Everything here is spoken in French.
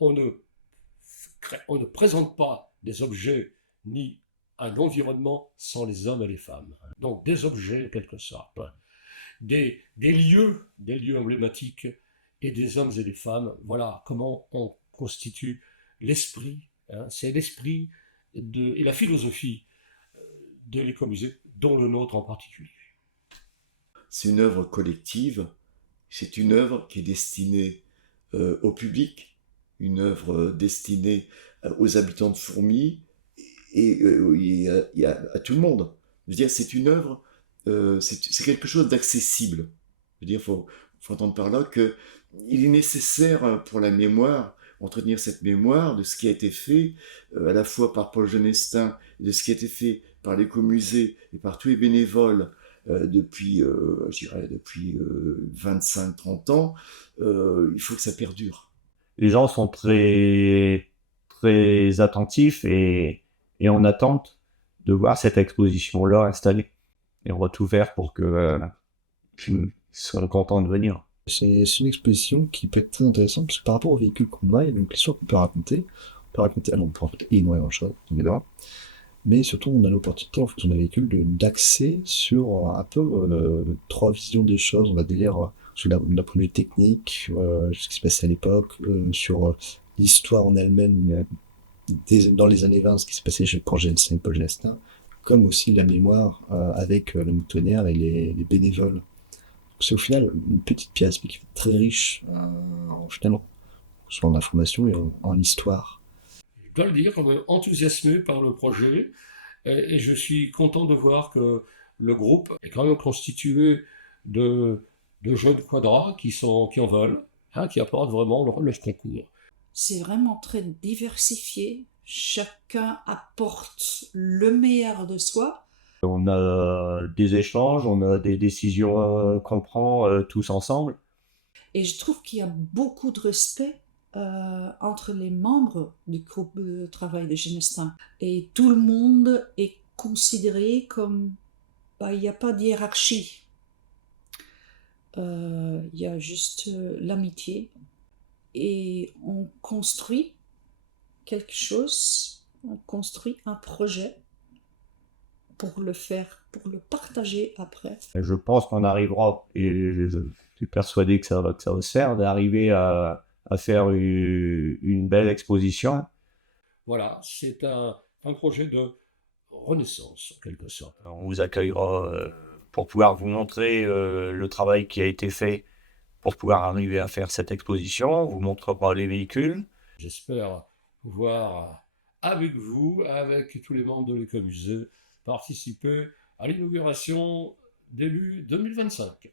on ne, on ne présente pas des objets ni un environnement sans les hommes et les femmes. Donc des objets en quelque sorte, des lieux emblématiques et des hommes et des femmes. Voilà comment on constitue l'esprit. Hein, c'est l'esprit et la philosophie de l'écomusée, dont le nôtre en particulier. C'est une œuvre collective, c'est une œuvre qui est destinée au public, une œuvre destinée aux habitants de Fourmies et à tout le monde. Je veux dire, c'est une œuvre, c'est quelque chose d'accessible. Je veux dire, faut entendre par là que il est nécessaire pour la mémoire, entretenir cette mémoire de ce qui a été fait, à la fois par Paul Genestin, et de ce qui a été fait par l'écomusée et par tous les bénévoles depuis, je dirais, depuis 25-30 ans, il faut que ça perdure. Les gens sont très attentifs et en attente de voir cette exposition-là installée. Et on va tout faire pour que ils soient contents de venir. C'est une exposition qui peut être très intéressante parce que par rapport aux véhicules qu'on a et donc l'histoire qu'on peut raconter, on peut raconter énormément de choses, évidemment. Mais surtout, on a l'opportunité, en fonction des véhicules, d'axer sur un peu trois visions des choses, on va dire, sur la point de vue technique, ce qui se passait à l'époque, sur l'histoire en elle-même, dans les années 20, ce qui s'est passé chez Paul Genestin, comme aussi la mémoire avec le moutonnière et les bénévoles. C'est au final une petite pièce, mais qui est très riche, finalement, soit en information et en histoire. Je dois le dire, enthousiasmé par le projet, et je suis content de voir que le groupe est quand même constitué de jeunes quadras qui en veulent, hein, qui apportent vraiment leur concours. C'est vraiment très diversifié. Chacun apporte le meilleur de soi. On a des échanges, on a des décisions qu'on prend tous ensemble. Et je trouve qu'il y a beaucoup de respect entre les membres du groupe de travail de Genestin. Et tout le monde est considéré comme... il n'y a pas de hiérarchie. Il y a juste l'amitié. Et on construit quelque chose, on construit un projet pour le partager après. Je pense qu'on arrivera, et je suis persuadé que ça va se faire, d'arriver à faire une belle exposition. Voilà, c'est un projet de renaissance, en quelque sorte. On vous accueillera pour pouvoir vous montrer le travail qui a été fait pour pouvoir arriver à faire cette exposition. On vous montrera les véhicules. J'espère pouvoir, avec vous, avec tous les membres de l'écomusée, participer à l'inauguration début 2025.